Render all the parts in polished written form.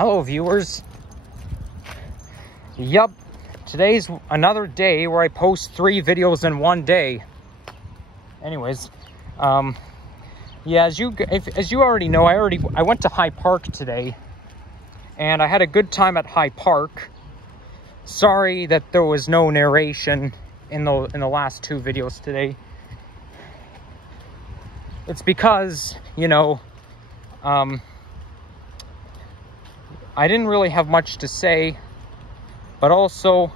Hello viewers. Yup, today's another day where I post 3 videos in one day. Anyways, yeah, as you already know, I went to High Park today, and I had a good time at High Park. Sorry that there was no narration in the last 2 videos today. It's because, you know, I didn't really have much to say, but also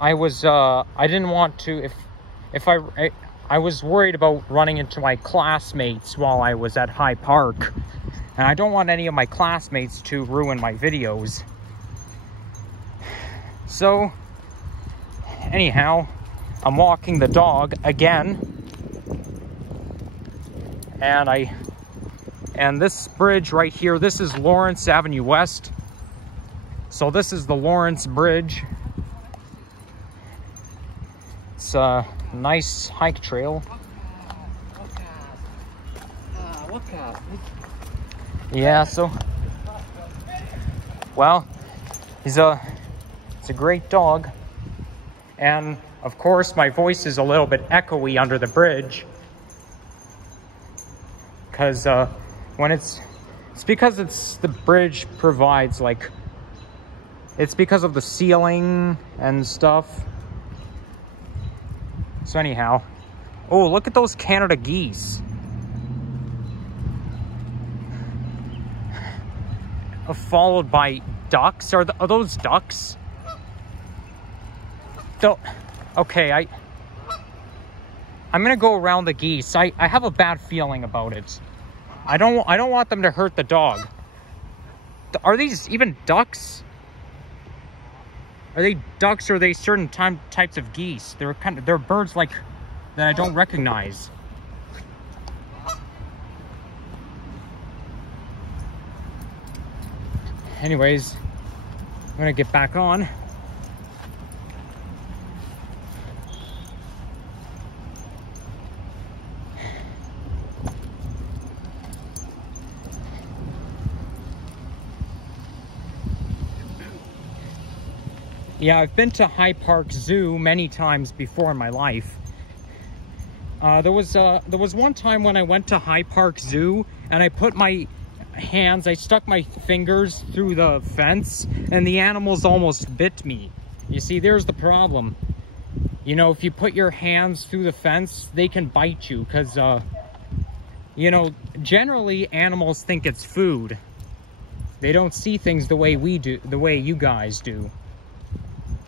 I didn't want to, I was worried about running into my classmates while I was at High Park, and I don't want any of my classmates to ruin my videos. So, anyhow, I'm walking the dog again, and this bridge right here, this is Lawrence Avenue West. So this is the Lawrence Bridge. It's a nice hike trail. Yeah, so, well, it's a great dog. And of course, my voice is a little bit echoey under the bridge, because when it's because the bridge provides, like, it's because of the ceiling and stuff. So anyhow, oh, look at those Canada geese. Followed by ducks. Are those ducks? Okay, I'm gonna go around the geese. I have a bad feeling about it. I don't want them to hurt the dog. Are these even ducks? Are they ducks, or are they certain types of geese? They're birds like that I don't recognize. Anyways, I'm gonna get back on. Yeah, I've been to High Park Zoo many times before in my life. There was one time when I went to High Park Zoo, and I put my hands, I stuck my fingers through the fence, and the animals almost bit me. You see, there's the problem. You know, if you put your hands through the fence, they can bite you, because, you know, generally animals think it's food. They don't see things the way we do, the way you guys do.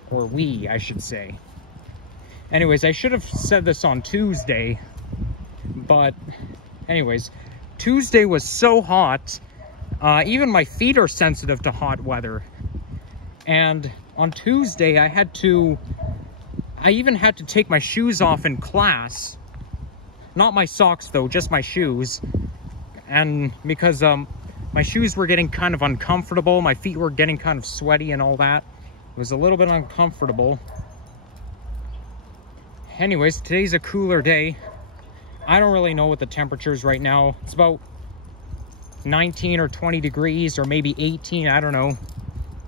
Or we, I should say. Anyways, I should have said this on Tuesday, but anyways, Tuesday was so hot, even my feet are sensitive to hot weather. And on Tuesday, I even had to take my shoes off in class. Not my socks though, just my shoes. And because my shoes were getting kind of uncomfortable, my feet were getting kind of sweaty and all that. It was a little bit uncomfortable. Anyways, today's a cooler day. I don't really know what the temperature is right now. It's about 19 or 20 degrees, or maybe 18, I don't know.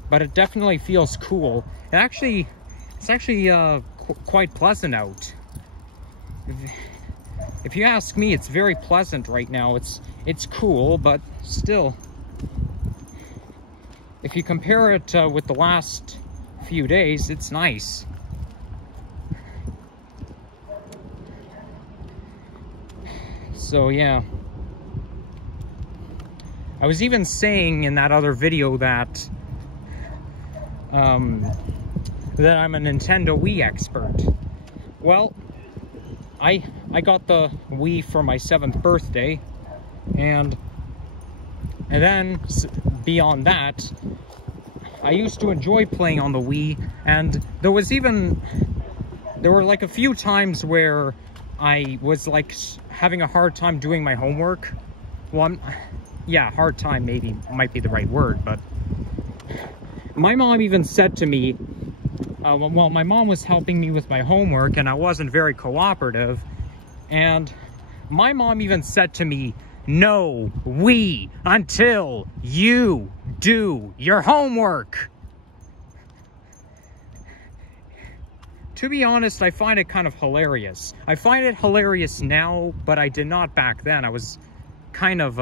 But it definitely feels cool. It's actually quite pleasant out. If you ask me, it's very pleasant right now. It's cool, but still, if you compare it with the last few days, it's nice. So yeah, I was even saying in that other video that I'm a Nintendo Wii expert. Well, I got the Wii for my 7th birthday, and then beyond that, I used to enjoy playing on the Wii, and there were like a few times where I was like having a hard time doing my homework. Well, yeah, hard time maybe might be the right word, but my mom even said to me, well, my mom was helping me with my homework, and I wasn't very cooperative, and my mom even said to me, "No, we, until you do your homework. To be honest, I find it kind of hilarious. I find it hilarious now, but I did not back then. I was kind of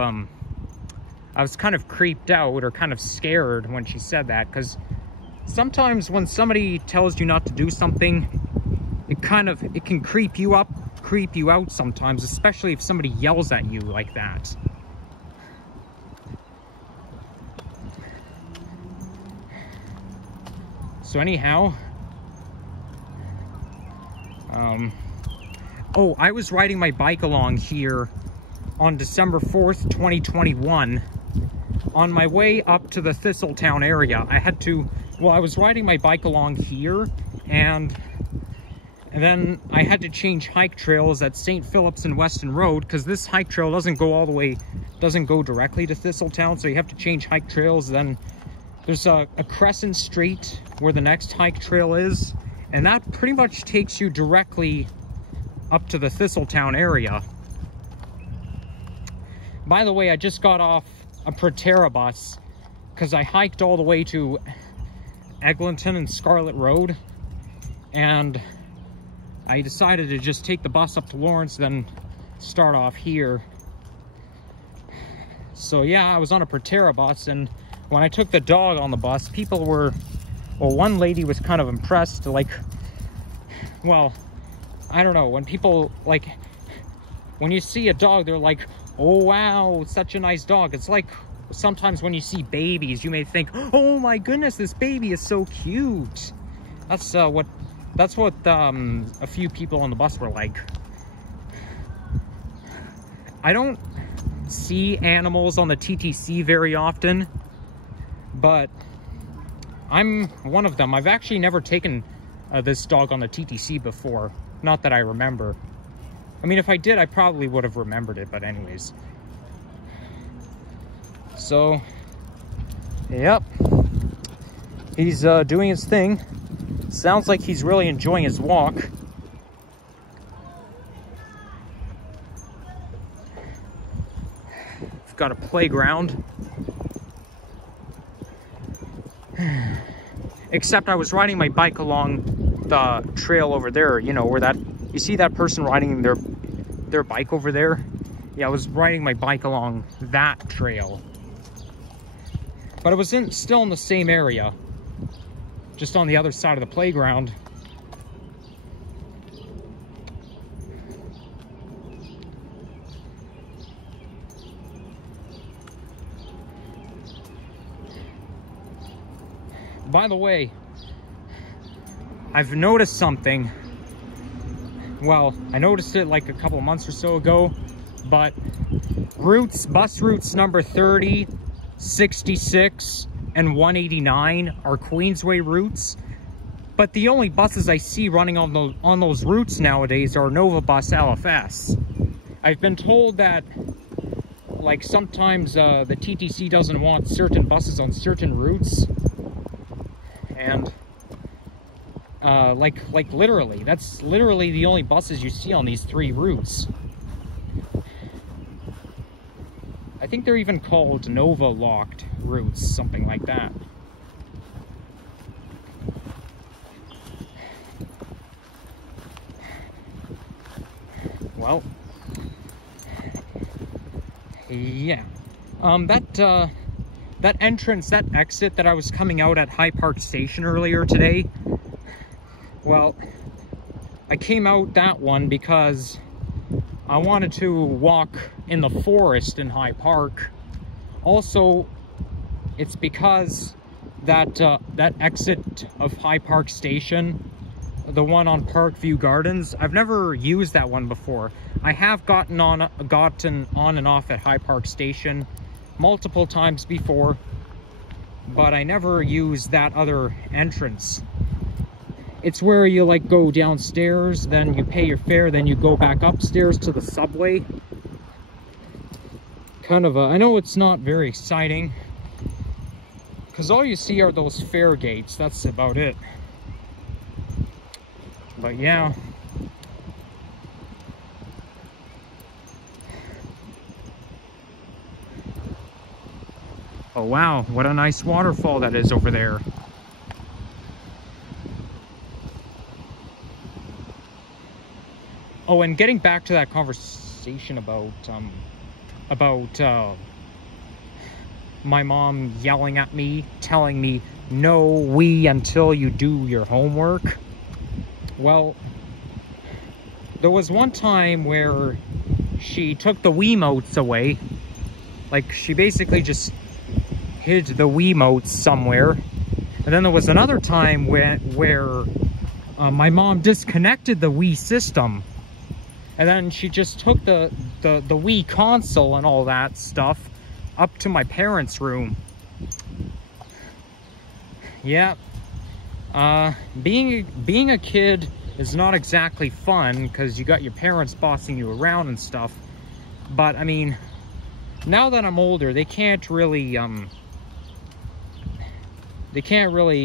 creeped out or kind of scared when she said that, because sometimes when somebody tells you not to do something, it can creep you up, creep you out sometimes, especially if somebody yells at you like that. So anyhow, oh, I was riding my bike along here on December 4th, 2021, on my way up to the Thistletown area. I was riding my bike along here, and then I had to change hike trails at St. Phillips and Weston Road, because this hike trail doesn't go directly to Thistletown, so you have to change hike trails. Then there's a crescent straight where the next hike trail is, and that pretty much takes you directly up to the Thistletown area. By the way, I just got off a Proterra bus because I hiked all the way to Eglinton and Scarlet Road, and I decided to just take the bus up to Lawrence, then start off here. So yeah, I was on a Proterra bus, and when I took the dog on the bus, one lady was kind of impressed, like, well, I don't know, when you see a dog, they're like, oh wow, such a nice dog. It's like sometimes when you see babies, you may think, oh my goodness, this baby is so cute. That's what a few people on the bus were like. I don't see animals on the TTC very often, but I'm one of them. I've actually never taken this dog on the TTC before. Not that I remember. I mean, if I did, I probably would have remembered it, but anyways. So, yep. He's doing his thing. Sounds like he's really enjoying his walk. We've got a playground. Except I was riding my bike along the trail over there, you know, where you see that person riding their bike over there? Yeah, I was riding my bike along that trail. But it was still in the same area, just on the other side of the playground. By the way, I've noticed something. Well, I noticed it like a couple months or so ago, but bus routes number 30, 66, and 189 are Queensway routes, but the only buses I see running on those routes nowadays are Nova Bus LFS. I've been told that, like, sometimes the TTC doesn't want certain buses on certain routes, and like literally, that's literally the only buses you see on these three routes. I think they're even called Nova locked routes, something like that. Well, yeah. That entrance, that exit that I was coming out at High Park Station earlier today, well, I came out that one because I wanted to walk in the forest in High Park. Also, it's because that exit of High Park Station, the one on Parkview Gardens, I've never used that one before. I have gotten on and off at High Park Station multiple times before, but I never used that other entrance. It's where you like go downstairs, then you pay your fare, then you go back upstairs to the subway. Kind of I know it's not very exciting, because all you see are those fare gates, that's about it. But yeah. Oh wow, what a nice waterfall that is over there. Oh, and getting back to that conversation about my mom yelling at me, telling me, no wee until you do your homework. Well, there was one time where she took the Wiimotes away. Like, she basically just hid the Wiimotes somewhere. And then there was another time where my mom disconnected the Wii system. And then she just took the Wii console and all that stuff up to my parents' room. Yeah. Being a kid is not exactly fun because you got your parents bossing you around and stuff. But I mean, now that I'm older, they can't really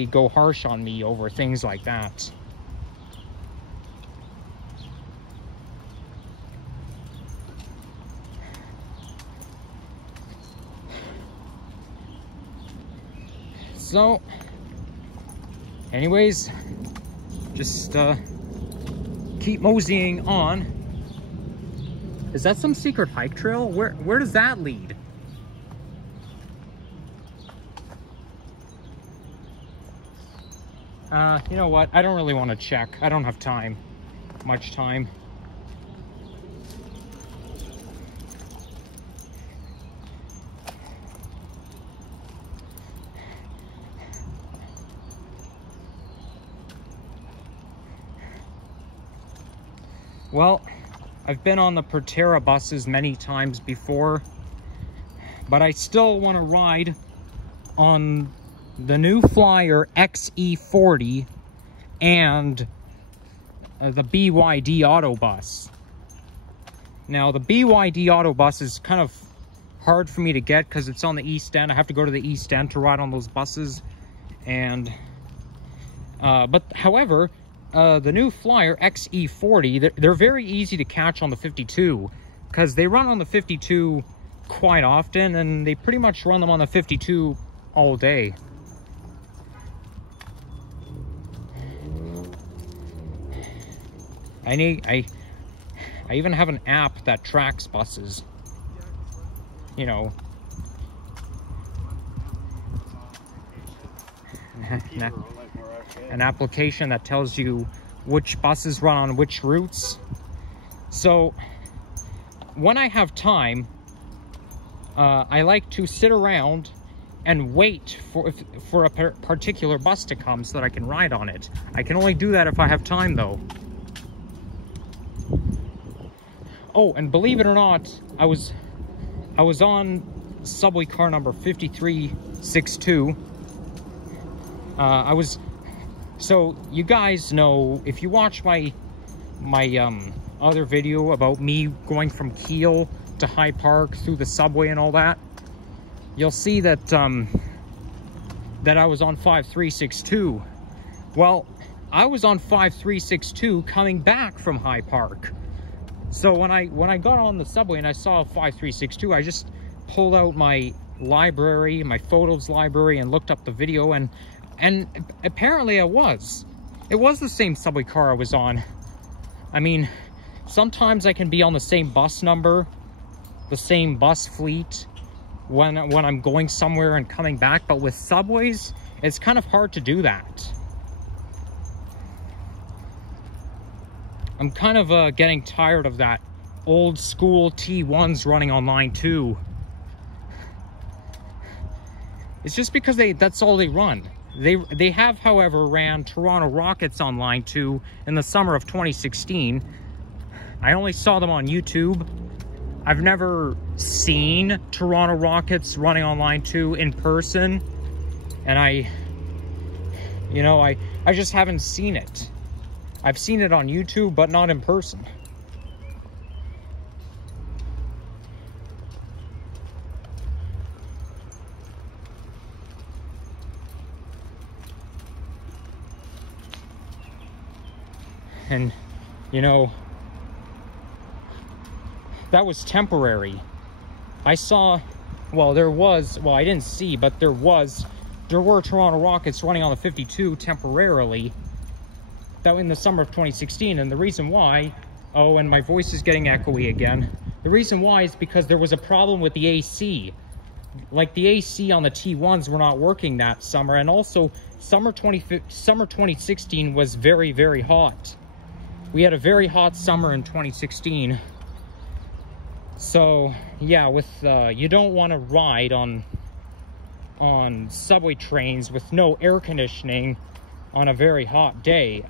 go harsh on me over things like that. So, anyways, just keep moseying on. Is that some secret hike trail? Where does that lead? You know what? I don't really want to check. I don't have time. Much time. Well, I've been on the Proterra buses many times before, but I still want to ride on the new Flyer XE40 and the BYD Autobus. Now, the BYD Autobus is kind of hard for me to get because it's on the East End. I have to go to the East End to ride on those buses. And, but however, the new Flyer XE40, they're very easy to catch on the 52 because they run on the 52 quite often, and they pretty much run them on the 52 all day. I even have an app that tracks buses, you know. An application that tells you which buses run on which routes. So when I have time, I like to sit around and wait for a particular bus to come so that I can ride on it. I can only do that if I have time, though. Oh, and believe it or not, I was on subway car number 5362. So you guys know, if you watch my other video about me going from Kiel to High Park through the subway and all that, you'll see that that I was on 5362. Well, I was on 5362 coming back from High Park. So when I got on the subway and I saw 5362, I just pulled out my library, my photos library, and looked up the video, and apparently it was the same subway car I was on. I mean, sometimes I can be on the same bus number, the same bus fleet when I'm going somewhere and coming back, but with subways, it's kind of hard to do that. I'm kind of getting tired of that old school T1s running on line 2. It's just because that's all they run. They have, however, ran Toronto Rockets on line 2 in the summer of 2016. I only saw them on YouTube. I've never seen Toronto Rockets running on line 2 in person, and I just haven't seen it. I've seen it on YouTube, but not in person. And, you know, that was temporary. I saw well, there was, well, I didn't see, but there were Toronto Rockets running on the 52 temporarily, that in the summer of 2016, and the reason why, oh, and my voice is getting echoey again. The reason why is because there was a problem with the AC. Like, the AC on the T1s were not working that summer, and also summer 2016 was very, very hot. We had a very hot summer in 2016. So, yeah, with you don't want to ride on subway trains with no air conditioning on a very hot day.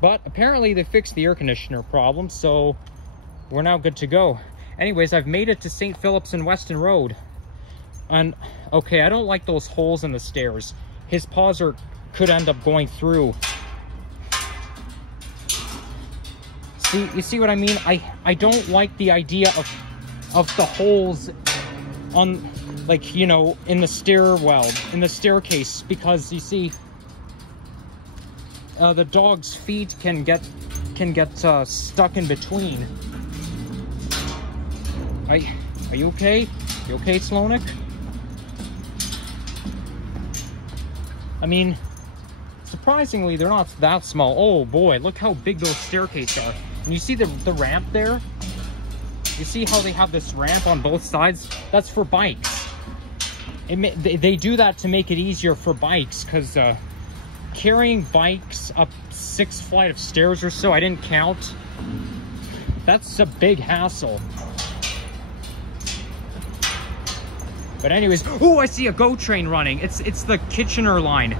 But apparently they fixed the air conditioner problem, so we're now good to go. Anyways, I've made it to St. Phillips and Weston Road. And, okay, I don't like those holes in the stairs. His paws could end up going through. See, you see what I mean? I don't like the idea of the holes on, like, you know, in the stairwell, in the staircase, because you see, the dog's feet can get stuck in between. Are you okay? You okay, Slonik? I mean, surprisingly, they're not that small. Oh boy, look how big those staircases are. And you see the ramp there? You see how they have this ramp on both sides? That's for bikes. They do that to make it easier for bikes, because carrying bikes up 6 flights of stairs or so, I didn't count. That's a big hassle. But anyways, oh, I see a GO train running. It's the Kitchener line.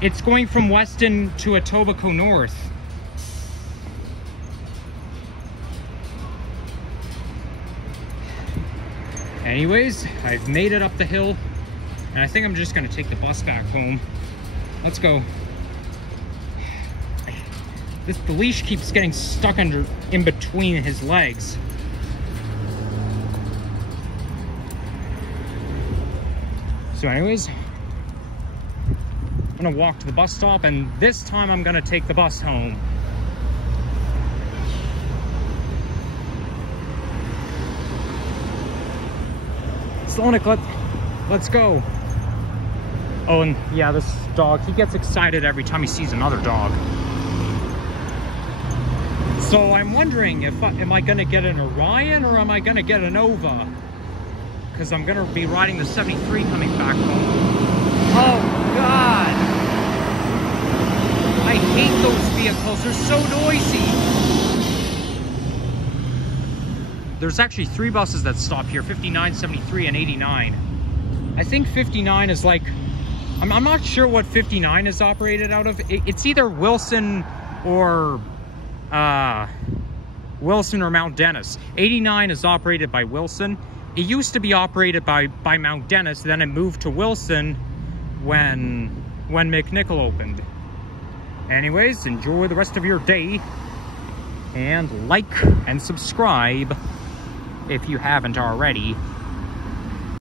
It's going from Weston to Etobicoke North. Anyways, I've made it up the hill, and I think I'm just gonna take the bus back home. Let's go. The leash keeps getting stuck in between his legs. So anyways, I'm gonna walk to the bus stop, and this time I'm gonna take the bus home. Slonik, let's go. Oh, and yeah, this dog, he gets excited every time he sees another dog. So I'm wondering if am I gonna get an Orion or am I gonna get a Nova? Because I'm gonna be riding the 73 coming back home. Oh God! I hate those vehicles, they're so noisy. There's actually 3 buses that stop here, 59, 73, and 89. I think 59 is like, I'm not sure what 59 is operated out of. It's either Wilson or Mount Dennis. 89 is operated by Wilson. It used to be operated by Mount Dennis, then it moved to Wilson when McNichol opened. Anyways, enjoy the rest of your day, and like and subscribe if you haven't already.